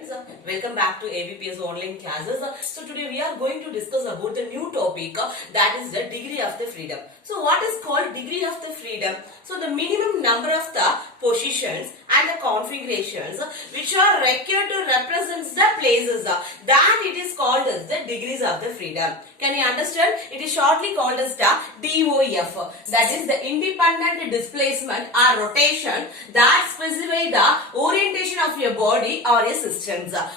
Welcome back to ABPS online classes. So today we are going to discuss about the new topic that is the degree of the freedom. So what is called degree of the freedom? So the minimum number of the positions and the configurations which are required to represent the places that it is called as the degrees of the freedom. Can you understand? It is shortly called as the DOF, that is the independent displacement or rotation that specify the orientation of your body or a systems.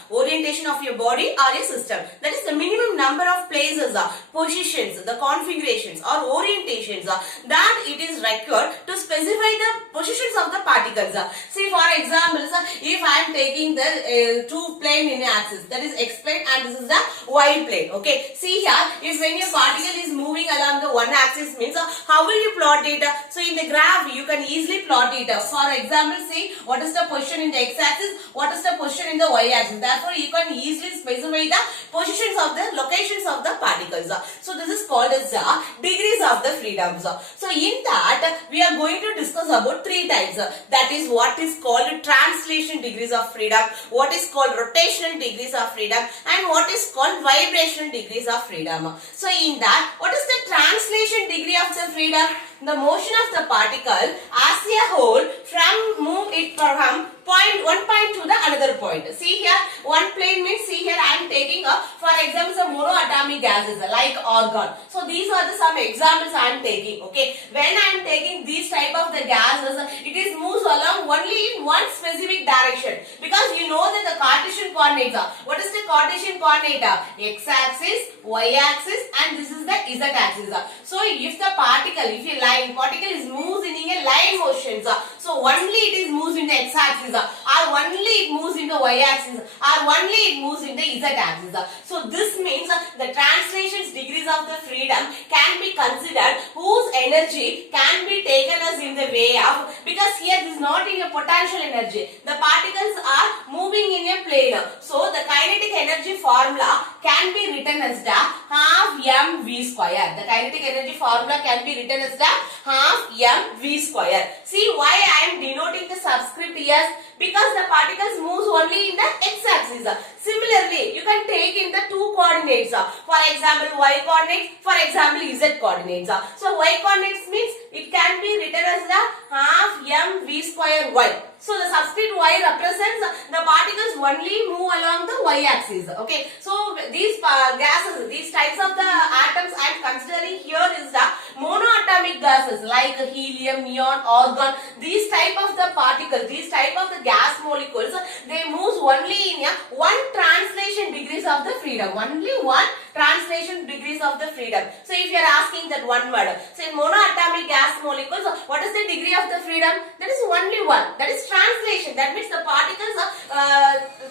Orientation of your body or a system. That is the minimum number of places, positions, the configurations or orientations that it is required to specify the positions of the particles. See, for example, if I am taking the two plane in axis, that is x plane and this is the y plane. Okay. See here, if when your particle is moving along the one axis means how will you plot it? So in the graph you can easily plot it. For example, see what is the position in the x axis, what is the position in the y axis. Therefore, you can easily specify the positions of the locations of the particles. So this is called as the degrees of the freedoms. So in that we are going to discuss about three types. That is what is called translation degrees of freedom, what is called rotational degrees of freedom, and what is called vibrational degrees of freedom. So in that, what is the translation degree of the freedom? The motion of the particle as a whole move it from one point to the another point. See here, one plane means, see here I am taking for example some monoatomic gases like argon. So these are the some examples I am taking. Okay, when I am taking these type of the gases, it is moves along only in one specific direction, because you know that the Cartesian coordinates. What is the Cartesian coordinate? X-axis, Y-axis, and this is the Z-axis. So if the particle, if a particle is moves in a line motions, so only it is moves in the x-axis, or only it moves in the y-axis, or only it moves in the z-axis. So this means the translation's degrees of the freedom can be considered whose energy can be taken as in the way of, because here this is not in a potential energy, the particles are moving in a plane. So the kinetic energy formula can be written as the half mv square. The kinetic energy formula can be written as the half mv square. See why I am denoting the subscript here? Because the particles moves only in the x-axis. Similarly, you can take in the two coordinates. For example, y coordinates, for example, z coordinates. So y coordinates means it can be written as the half mv square y. So the subscript y represents the particles only move along the y-axis. Okay. So these gases, these types of the atoms I am considering here is the monoatomic gases like helium, neon, argon. These type of the particles, these type of the gas molecules, they move only in one translation degrees of the freedom. Only one translation degrees of the freedom. So if you are asking that one word, say monoatomic gas molecules, what is the degree of the freedom? That is only one. That is translation. That means the particles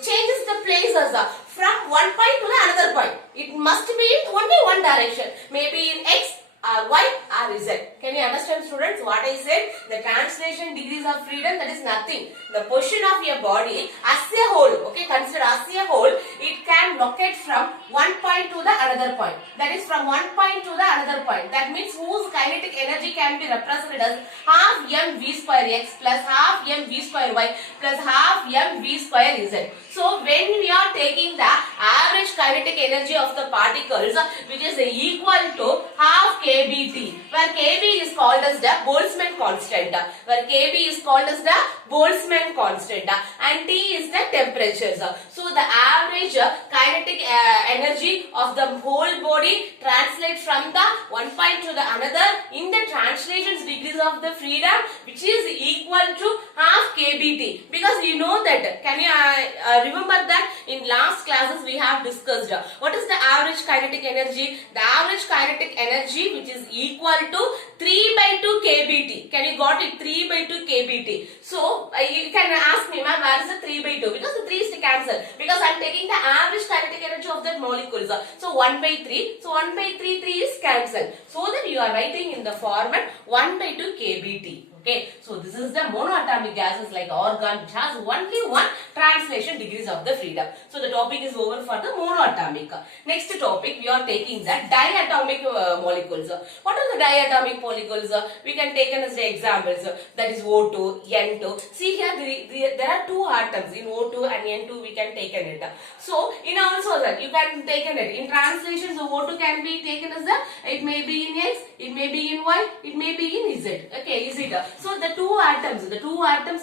changes the places from one point to the another point. It must be in only one direction. Maybe in x or y or z. Can you understand, students, what I said? The translation degrees of freedom, that is nothing. The position of your body as a whole, okay, consider as a whole, it can locate from one point to the another point. That is from one point to the another point. That means whose kinetic energy can be represented as half mv square x plus half mv square y plus half mv square z. So when we are taking the average kinetic energy of the particles, which is equal to half kBt, where kB is called as the Boltzmann constant, and T is the temperatures. So the average kinetic energy of the whole body translates from the one point to the another in the translations degrees of the freedom, which is equal to half kBt. Because you know that, can you remember that in last classes we have discussed what is the average kinetic energy? The average kinetic energy which is equal to 3 by 2 kBt. Can you got it? 3 by 2 kBt. So you can ask me, ma'am, where is the 3 by 2? Because the 3 is to cancel. Because I am taking the average kinetic energy of that molecules. So 1 by 3. So 1 by 3 is cancelled. So that you are writing in the format 1 by 2 kBt. Okay, so this is the monoatomic gases like argon, which has only one translation degrees of the freedom. So the topic is over for the monoatomic. Next topic we are taking the diatomic molecules. What are the diatomic molecules? We can take as the examples, that is O2, N2. See here there are two atoms in O2 and N2. We can take it. So in also that you can take it in translation. So O2 can be taken as the, it may be in X, it may be in Y, it may be in Z. Okay, Z. So the two atoms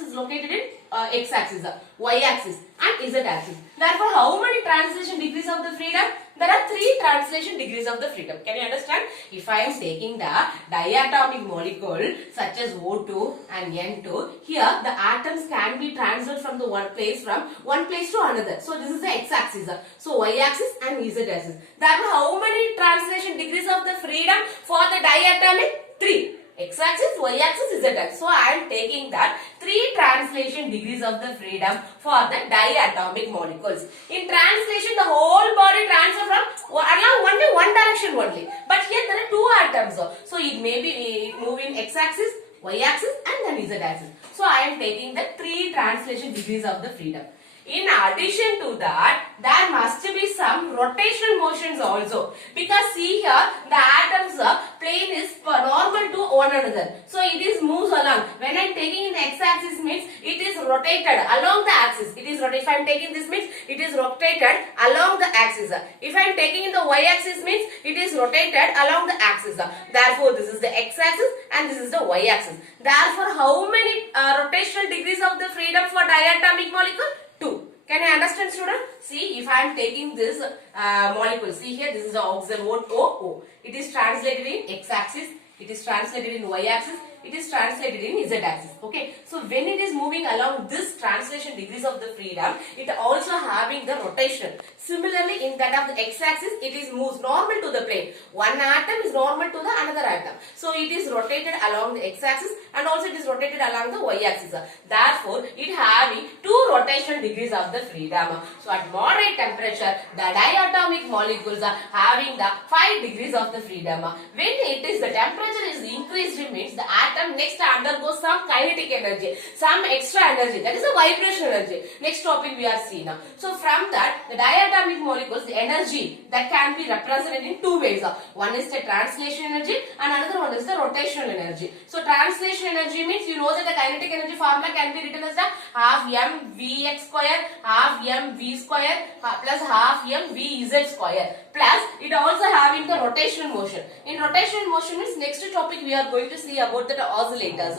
is located in X axis, Y axis and Z axis. Therefore, how many translation degrees of the freedom? There are 3 translation degrees of the freedom. Can you understand? If I am taking the diatomic molecule such as O2 and N2, here the atoms can be transferred from one place to another. So this is the X axis. So Y axis and Z axis. Therefore, how many translation degrees of the freedom for the diatomic? 3. X axis, Y axis, Z axis. So I am taking that 3 translation degrees of the freedom for the diatomic molecules. In translation, the whole body transfer from only one direction only. But here there are 2 atoms. So it may be move in X axis, Y axis and then Z axis. So I am taking the 3 translation degrees of the freedom. In addition to that, there must be some rotational motions also, because see here the atoms plane is normal to one another. So it is moves along. When I am taking in the x-axis means it is rotated along the axis. It is rotated. If I am taking this means it is rotated along the axis. If I am taking in the y-axis means it is rotated along the axis. Therefore, this is the x-axis and this is the y-axis. Therefore, how many rotational degrees of the freedom for diatomic molecule? 2. Can you understand, student? See, if I am taking this molecule, see here, this is the oxygen OO. It is translated in x-axis, it is translated in y-axis, it is translated in z-axis. Okay, so when it is moving along this translation degrees of the freedom, it also having the rotation. Similarly, in that of the x-axis, it is moves normal to the plane. One atom is normal to the another atom. So it is rotated along the x-axis and also it is rotated along the y-axis. Therefore, it having 2 rotational degrees of the freedom. So at moderate temperature, the diatomic molecules are having the 5 degrees of the freedom. When it is the temperature is increased, it means the atom next undergoes some kinetic energy, some extra energy, that is a vibration energy. Next topic we are seeing now. So from that, the diatomic molecules, the energy that can be represented in 2 ways. One is the translation energy and another one is the rotational energy. So translation energy means you know that the kinetic energy formula can be written as the half m vx square, half m v square plus half m vz square, plus it also having the rotational motion. In rotational motion means next topic we are going to see about the oscillators.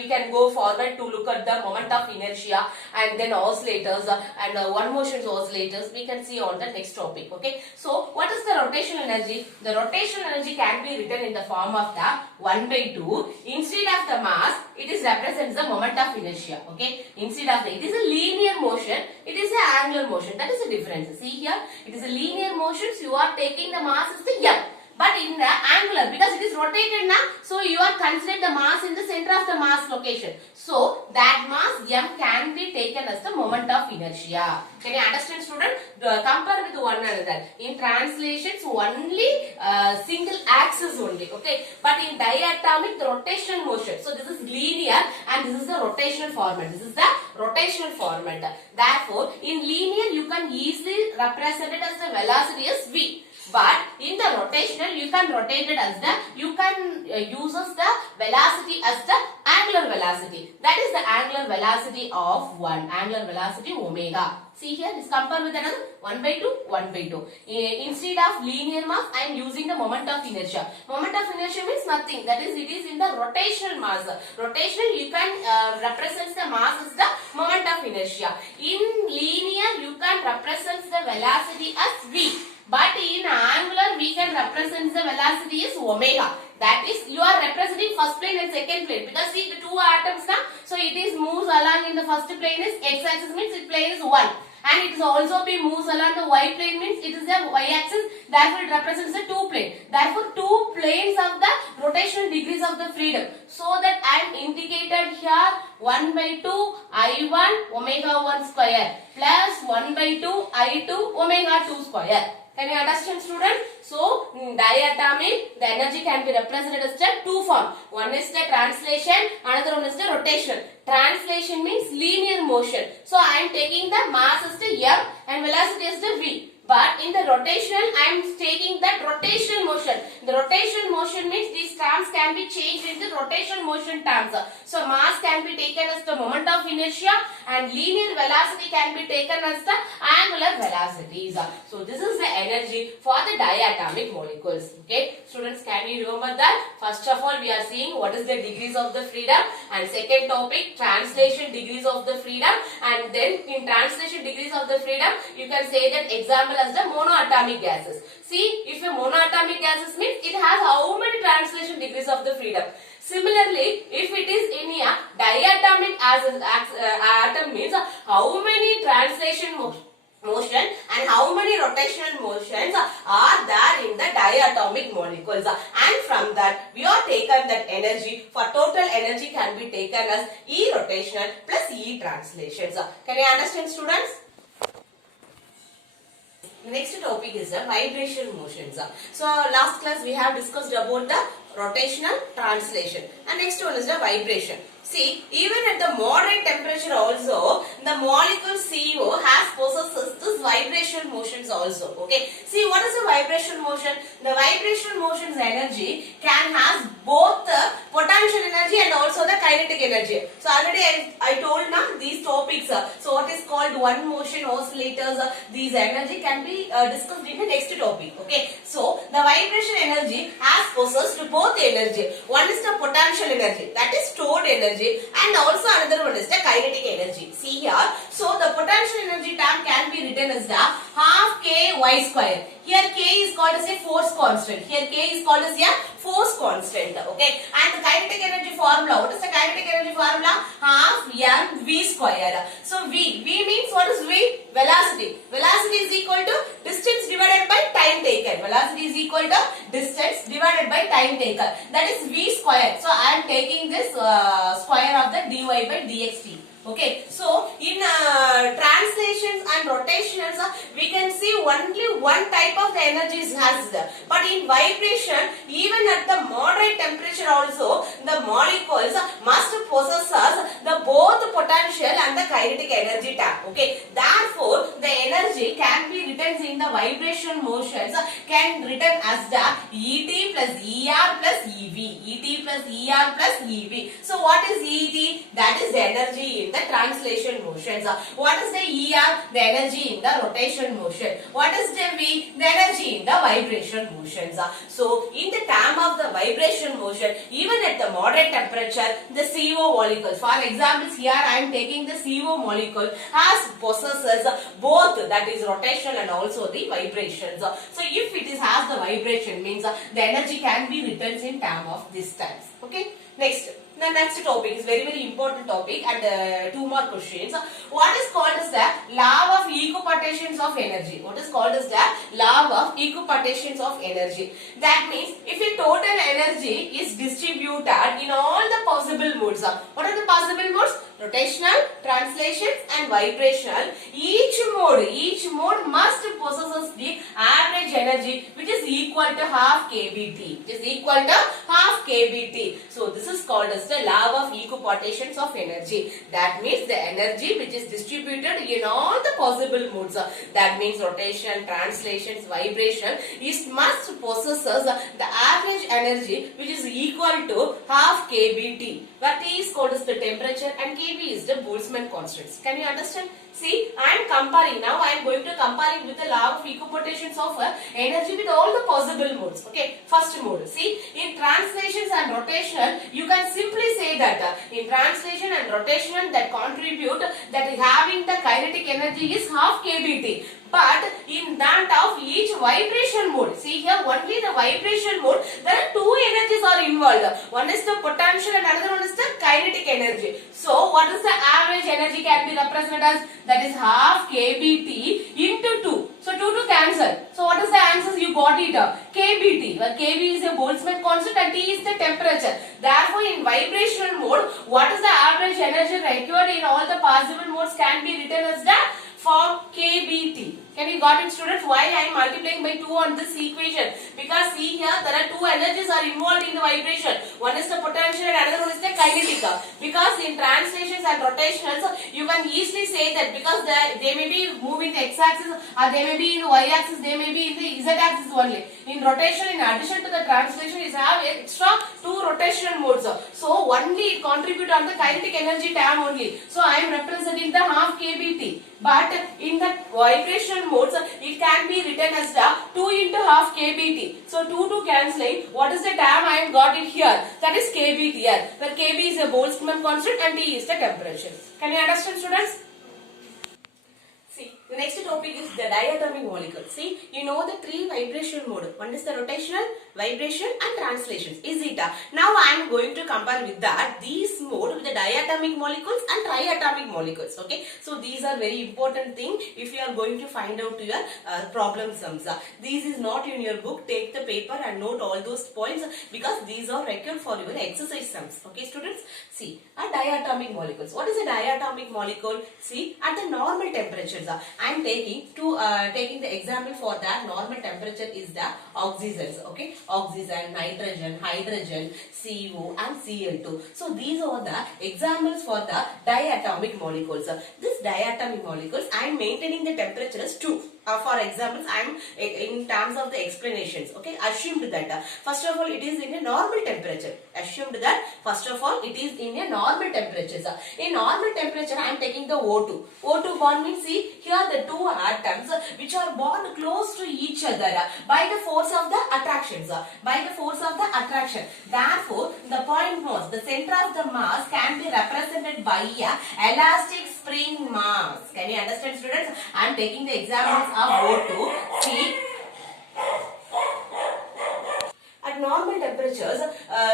We can go forward to look at the moment of inertia and then oscillators and one motion oscillators we can see on the next topic. Okay, so what is the rotational energy? The rotational energy can be written in the form of the 1 by 2. Instead of the mass, it is represents the moment of inertia. Okay, instead of it is a linear motion, it is an angular motion. That is the difference. See here, it is a linear motion, so you are taking the mass as the m. But in the angular, because it is rotated now, so you are considering the mass in the center of the mass location. So that mass m can be taken as the moment of inertia. Can you understand, student? Compare with one another. In translations, only single axis only. Okay, but in diatomic, the rotational motion. So this is linear and this is the rotational format. This is the rotational format. Therefore, in linear, you can easily represent it as the velocity as v. But in the rotational, you can rotate it as you can use as the velocity as the angular velocity. That is the angular velocity of angular velocity omega. See here, this compare with another 1 by 2, 1 by 2. Instead of linear mass, I am using the moment of inertia. Moment of inertia means nothing. That is, it is in the rotational mass. Rotational, you can represent the mass as the moment of inertia. In linear, you can represent the velocity as v. But in angular, we can represent the velocity as omega. That is, you are representing first plane and second plane. Because see the 2 atoms now, so it is moves along in the first plane is x-axis means its plane is 1. And it is also be moves along the y plane means it is the y-axis. Therefore, it represents the 2 plane. Therefore, 2 planes of the rotational degrees of the freedom. So that I am indicated here 1 by 2 I1 omega 1 square plus 1 by 2 I2 omega 2 square. Can you understand, student? So, diatomic, the energy can be represented as the two form. One is the translation, another one is the rotation. Translation means linear motion. So, I am taking the mass as the m and velocity as the v. But in the rotational, I am taking that rotational motion. The rotational motion means these terms can be changed into rotational motion terms. So mass can be taken as the moment of inertia and linear velocity can be taken as the angular velocities. So this is the energy for the diatomic molecules. Okay, students, can you remember that? First of all, we are seeing what is the degrees of the freedom, and second topic, translation degrees of the freedom, and then in translation degrees of the freedom, you can say that example as the monoatomic gases. See, if a monoatomic gases means it has how many translation degrees of the freedom. Similarly, if it is in a diatomic atom means how many translation motion and how many rotational motions are there in the diatomic molecules, and from that we are taken that energy. For total energy can be taken as E rotational plus E translations. Can you understand, students? The next topic is the vibration motions. So last class we have discussed about the rotational, translation, and next one is the vibration. See, even at the moderate temperature also, the molecule CO possesses this vibration motions also. Okay. See, what is the vibration motion? The vibration motion's energy can have both the potential energy and also the kinetic energy. So already I told now these topics. So what is called one motion oscillators, these energy can be discussed in the next topic. Okay. So the vibration energy has possessed both energy. One is the potential energy, that is stored energy, and also another one is the kinetic energy. See here, so the potential energy term can be written as the half k y square. Here k is called as a force constant. Here k is called as a force constant. Okay, and the kinetic energy formula. What is the kinetic energy formula? Half m v square. So v means what is v? Velocity. Velocity is equal to distance divided by time taken. Velocity is equal to distance divided by time taken. That is v square. So I am taking this square of the dy by dxt. Okay, so in translations and rotations, we can see only one type of the energies has there. But in vibration, even at the moderate temperature also, the molecules must possess the both potential and the kinetic energy term. Okay, therefore the energy can be written in the vibration motions can written as the Et plus Er plus Ev. Et plus Er plus Ev. So what is Et? That is the energy in the translation motions. What is the Er? The energy in the rotation motion. What is the V? The energy in the vibration motions. So in the term of the vibration motion, even at the moderate temperature, the CO molecules, for examples here I am taking the CO molecule possesses both, that is rotation and also the vibrations. So if it has the vibration means the energy can be written in term of this times. Okay. Next. The next topic is very important topic, and two more questions. What is called as the law of equipartitions of energy? What is called as the law of equipartitions of energy? That means if a total energy is distributed in all the possible modes. What are the possible modes? Rotational, translations and vibrational. Each mode must possess the average energy which is equal to half kBT. It is equal to half kBT. So this is called as the law of equipartitions of energy. That means the energy which is distributed in all the possible modes. That means rotation, translations, vibration must possess the average energy which is equal to half kBT. Where T is called as the temperature and kB is the Boltzmann constants. Can you understand? See, I am comparing. Now I am going to comparing with the law of equipartitions of energy with all the possible modes. Okay, first mode. See, in translations and rotation, you can simply say that in translation and rotation that contribute, that having the kinetic energy is half kBT. But in that of each vibration mode, see here only the vibration mode, there are two energies are involved. One is the potential and another one is the kinetic energy. So what is the average energy can be represented as? That is half kBT into 2. So 2 to cancel. So what is the answer? You got it. kBT. Where kB is a Boltzmann constant and T is the temperature. Therefore in vibration mode, what is the average energy required in all the possible modes can be written as the for kBT. Can you got it, students? Why I am multiplying by 2 on this equation? Because see here, there are two energies are involved in the vibration. One is the potential and another one is the kinetic. Because in translations and rotations, you can easily say that because they may be moving the x-axis or they may be in the y-axis, they may be in the z-axis only. In rotation, in addition to the translation, is have extra two rotational modes. So only it contribute on the kinetic energy term only. So I am representing the half kBt. But in the vibrational modes, it can be written as the 2 into half kBt. So 2 cancelling. What is the term I have got it here? That is kBt here. Where kB is a Boltzmann constant and T is the temperature. Can you understand, students? See, the next topic is the diatomic molecule. See, you know the three vibration mode. One is the rotational, vibration and translations. Is it? Now I am going to compare with that these mode with the diatomic molecules and triatomic molecules. Okay. So these are very important thing if you are going to find out your problem sums. This is not in your book. Take the paper and note all those points because these are required for your exercise sums. Okay, students. See, diatomic molecules. What is a diatomic molecule? See, at the normal temperatures. I am taking the example for that. Normal temperature is the oxygens. Okay, oxygen, nitrogen, hydrogen, CO and Cl2. So these are the examples for the diatomic molecules. This diatomic molecules, I am maintaining the temperature as 2. For examples, I am in terms of the explanations. Okay, assumed that first of all it is in a normal temperature. Assumed that first of all it is in a normal temperature. In normal temperature, I am taking the O2. O2 bond means, see here the two atoms which are bond close to each other by the force of the attractions. By the force of the attraction. Therefore, the point mass, the center of the mass can be represented by a elastic spring mass. Can you understand, students? I am taking the examples of O2. See, at normal temperatures,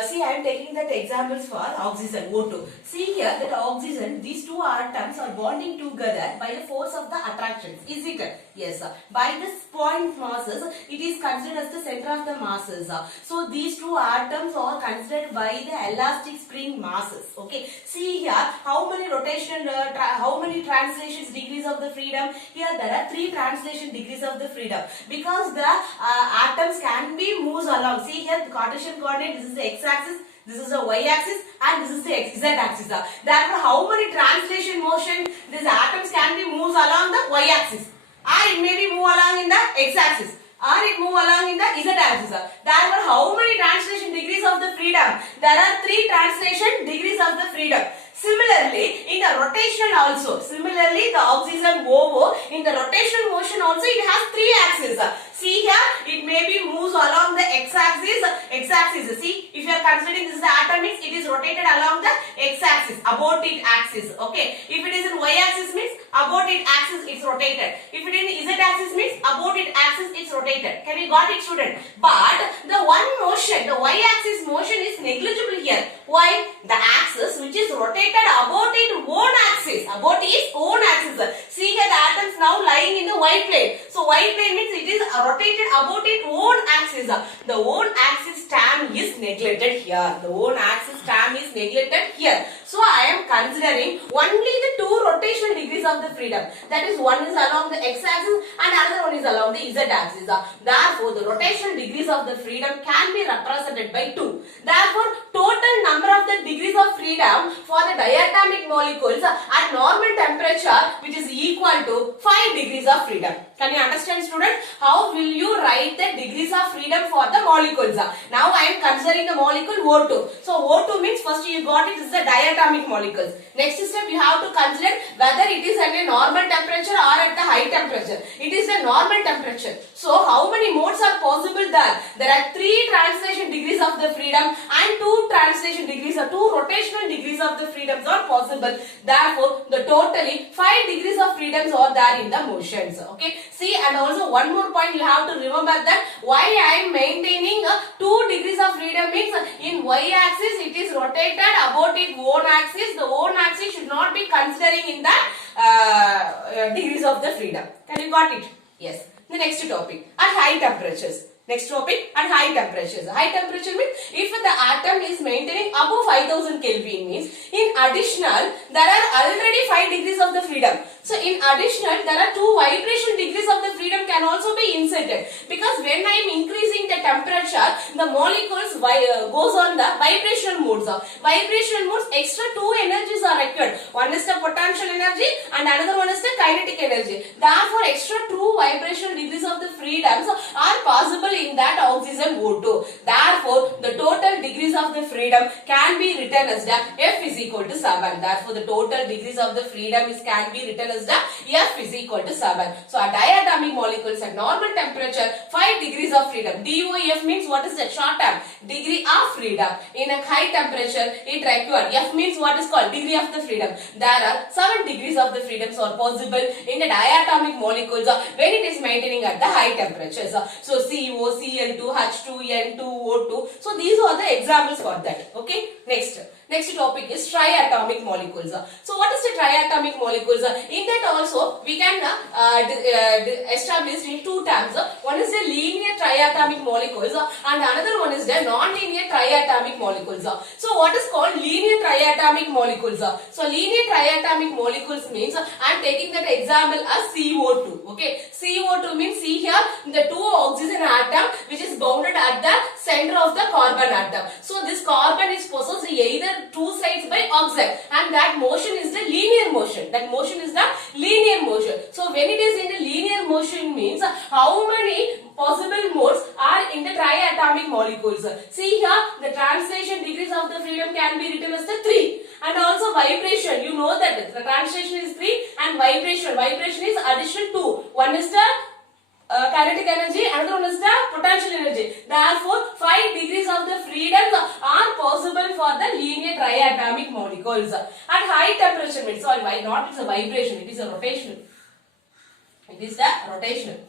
see I am taking that examples for oxygen O2. See here that oxygen, these two atoms are bonding together by the force of the attractions. Is it? Yes. By this point masses, it is considered as the center of the masses. So these two atoms are considered by the elastic spring masses. Okay. See here how many rotation, how many translations degrees of the freedom? Here there are 3 translation degrees of the freedom because the atoms can be moved along. See here the Cartesian coordinate. This is the x-axis. This is the y-axis and this is the z-axis. Therefore, how many translation motion these atoms can be moved along the y-axis, or it may be move along in the x-axis, or it move along in the z-axis. Therefore, how many translation degrees of the freedom? There are 3 translation degrees of the freedom. Similarly, in the rotation also, similarly the oxygen OO, in the rotational motion also it has 3 axes. See here, it may be moves along the x-axis. See, if you are considering this is the atom means it is rotated along the x-axis, about it axis. Okay. If it is in y-axis means about it axis it's rotated. If it is in z-axis means about it axis it's rotated. Can you got it, student? But the one motion, the y-axis motion is negligible here. Why? The axis which is rotated about its own axis, See here the atoms now lying in the y plane. So y plane means it is rotated about its own axis. The own axis term is neglected here. So I am considering only the 2 rotational degrees of the freedom. That is, one is along the x-axis and another one is along the z-axis. Therefore, the rotational degrees of the freedom can be represented by 2. Therefore, total number of the degrees of freedom for the diatomic molecules at normal temperature which is equal to 5 degrees of freedom. Can you understand, student? How will you write the degrees of freedom for the molecules? Now I am considering the molecule O2. So O2 means first you got it is the diatomic molecules. Next step you have to consider whether it is at a normal temperature or at the high temperature. It is a normal temperature. So how many modes are possible there? There are 3 translation degrees of the freedom and 2 translation degrees or 2 rotational degrees of the freedoms are possible. Therefore, the totally 5 degrees of freedoms are there in the motions. Okay. See, and also one more point you have to remember that why I am maintaining 2 degrees of freedom means in y-axis it is rotated about its own axis. The own axis should not be considering in the degrees of the freedom. Can you got it? Yes. The next topic, at high temperatures. Next topic, at high temperatures. High temperature means if the atom is maintaining above 5000 Kelvin means in additional there are already 5 degrees of the freedom. So in addition, there are two vibration degrees of the freedom can also be inserted, because when I am increasing the temperature, the molecules goes on the vibrational modes. Vibrational modes, extra two energies are required. One is the potential energy and another one is the kinetic energy. Therefore, extra two vibrational degrees of the freedoms are possible in that oxygen O2. Therefore, the total degrees of the freedom can be written as the F is equal to 7. Therefore, the total degrees of the freedom can be written as the F is equal to 7. So, a diatomic molecules at normal temperature, 5 degrees of freedom. DOF means what is the short term? Degree of freedom. In a high temperature, it required. F means what is called degree of the freedom. There are 7 degrees of the freedoms are possible in the diatomic molecules when it is maintaining at the high temperatures. So, CO, Cl2, H2, N2, O2. So, these are the examples for that. Okay. Next topic is triatomic molecules. So what is the triatomic molecules? In that also we can establish in two terms. One is the linear triatomic molecules and another one is the non-linear triatomic molecules. So what is called linear triatomic molecules? So linear triatomic molecules means I am taking that example as CO2. Okay, CO2 means, see here, the two oxygen atom which is bounded at the center of the carbon atom. So this carbon is possessed either two sides by oxide, and that motion is the linear motion. That motion is the linear motion. So when it is in the linear motion means how many possible modes are in the triatomic molecules. See here, the translation degrees of the freedom can be written as the 3. And also vibration, you know that the translation is 3 and vibration is addition 2. One is the kinetic energy, another one is the potential energy. Therefore, 5 degrees of the freedoms are possible for the linear triatomic molecules. At high temperature means, sorry, why not? It's a vibration, it is a rotational. It is the rotational.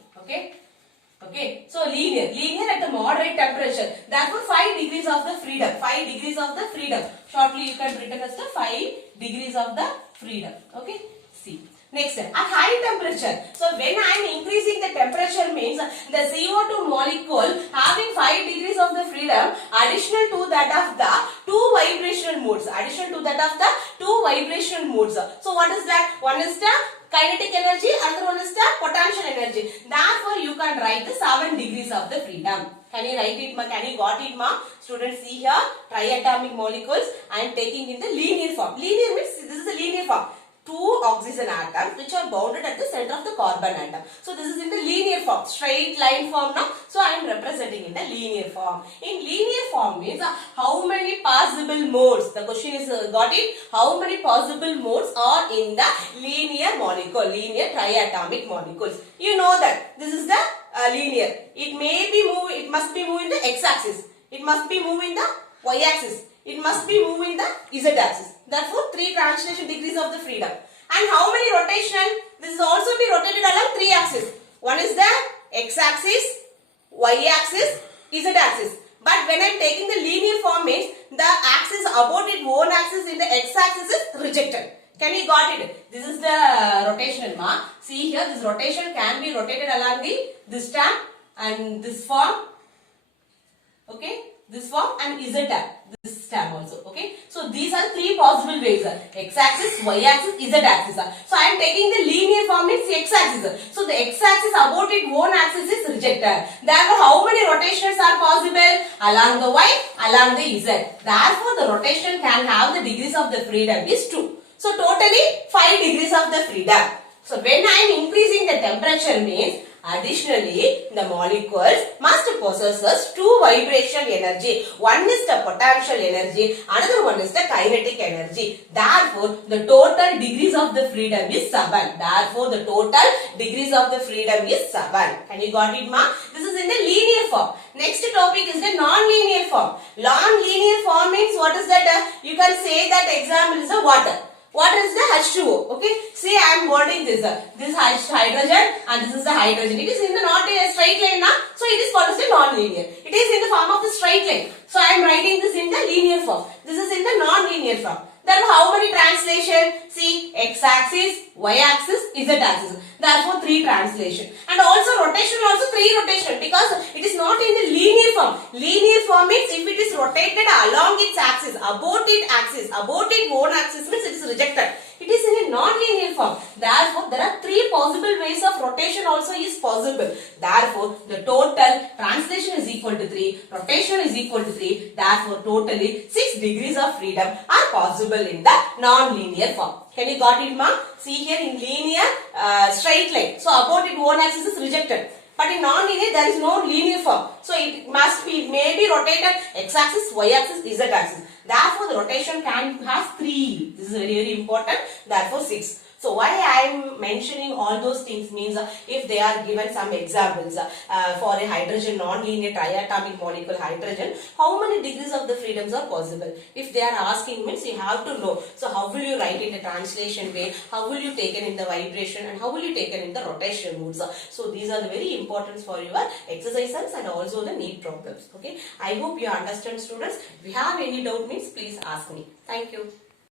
Okay, so linear at the moderate temperature. Therefore, 5 degrees of the freedom. 5 degrees of the freedom. Shortly, you can written as the 5 degrees of the freedom. Okay, see. Next, at high temperature. So, when I am increasing the temperature means the CO2 molecule having 5 degrees of the freedom additional to that of the two vibrational modes. Additional to that of the two vibrational modes. So, what is that? One is the kinetic energy, another one is the potential energy. Therefore, you can write the 7 degrees of the freedom. Can you write it, ma? Can you got it, ma? Students, see here, triatomic molecules I am taking in the linear form. Linear means this is a linear form. Two oxygen atoms which are bounded at the center of the carbon atom. So this is in the linear form, straight line form now. So I am representing in the linear form. In linear form means how many possible modes. The question is got it. How many possible modes are in the linear molecule, linear triatomic molecules. You know that this is the linear. It may be move. It must be moving the x-axis. It must be moving the y-axis. It must be moving the z-axis. Therefore, 3 translation degrees of the freedom. And how many rotational? This is also be rotated along 3 axes. One is the x-axis, y-axis, z-axis. But when I am taking the linear form means the axis about its own axis in the x-axis is rejected. Can you got it? This is the rotational ma. See here, this rotation can be rotated along this term and this form. Okay, this form and z-term. This term also. Okay, so these are 3 possible ways: x-axis, y-axis, z-axis. So I am taking the linear form means x-axis. So the x-axis about its own axis is rejected. Therefore, how many rotations are possible? Along the y, along the z. Therefore, the rotation can have the degrees of the freedom is 2. So totally 5 degrees of the freedom. So when I am increasing the temperature means additionally the molecules must possess 2 vibrational energy. One is the potential energy, another one is the kinetic energy. Therefore the total degrees of the freedom is 7. Therefore the total degrees of the freedom is 7. Can you got it, ma? This is in the linear form. Next topic is the non-linear form. Non-linear form means what is that? You can say that example is the water. Water is the H2O. Okay. See, I am holding this. This hydrogen and this is the hydrogen. It is in the not in a straight line now. So it is called as the non-linear. It is in the form of the straight line. So I am writing this in the linear form. This is in the non-linear form. Then how many translation? See, x-axis, y-axis, z-axis. Therefore 3 translation. And also rotation also 3 rotation because it is not in the linear form. Linear form means if it is rotated along its axis, about its own axis means it is rejected. It is in a non-linear form. Therefore, there are three possible ways of rotation also is possible. Therefore, the total translation is equal to 3, rotation is equal to 3. Therefore, totally 6 degrees of freedom are possible in the non-linear form. Can you got it, ma? See here in linear straight line. So, about it one axis is rejected. But in non-linear, there is no linear form. So, it must be maybe rotated x-axis, y-axis, z-axis. Therefore, the rotation can have 3. This is very, very important. Therefore, 6. So, why I am mentioning all those things means if they are given some examples for a hydrogen non-linear triatomic molecule hydrogen, how many degrees of the freedoms are possible? If they are asking means you have to know. So, how will you write in a translation way? How will you take it in the vibration and how will you take it in the rotation modes? So, these are the very important for your exercises and also the NEET problems. Okay. I hope you understand, students. If you have any doubt means please ask me. Thank you.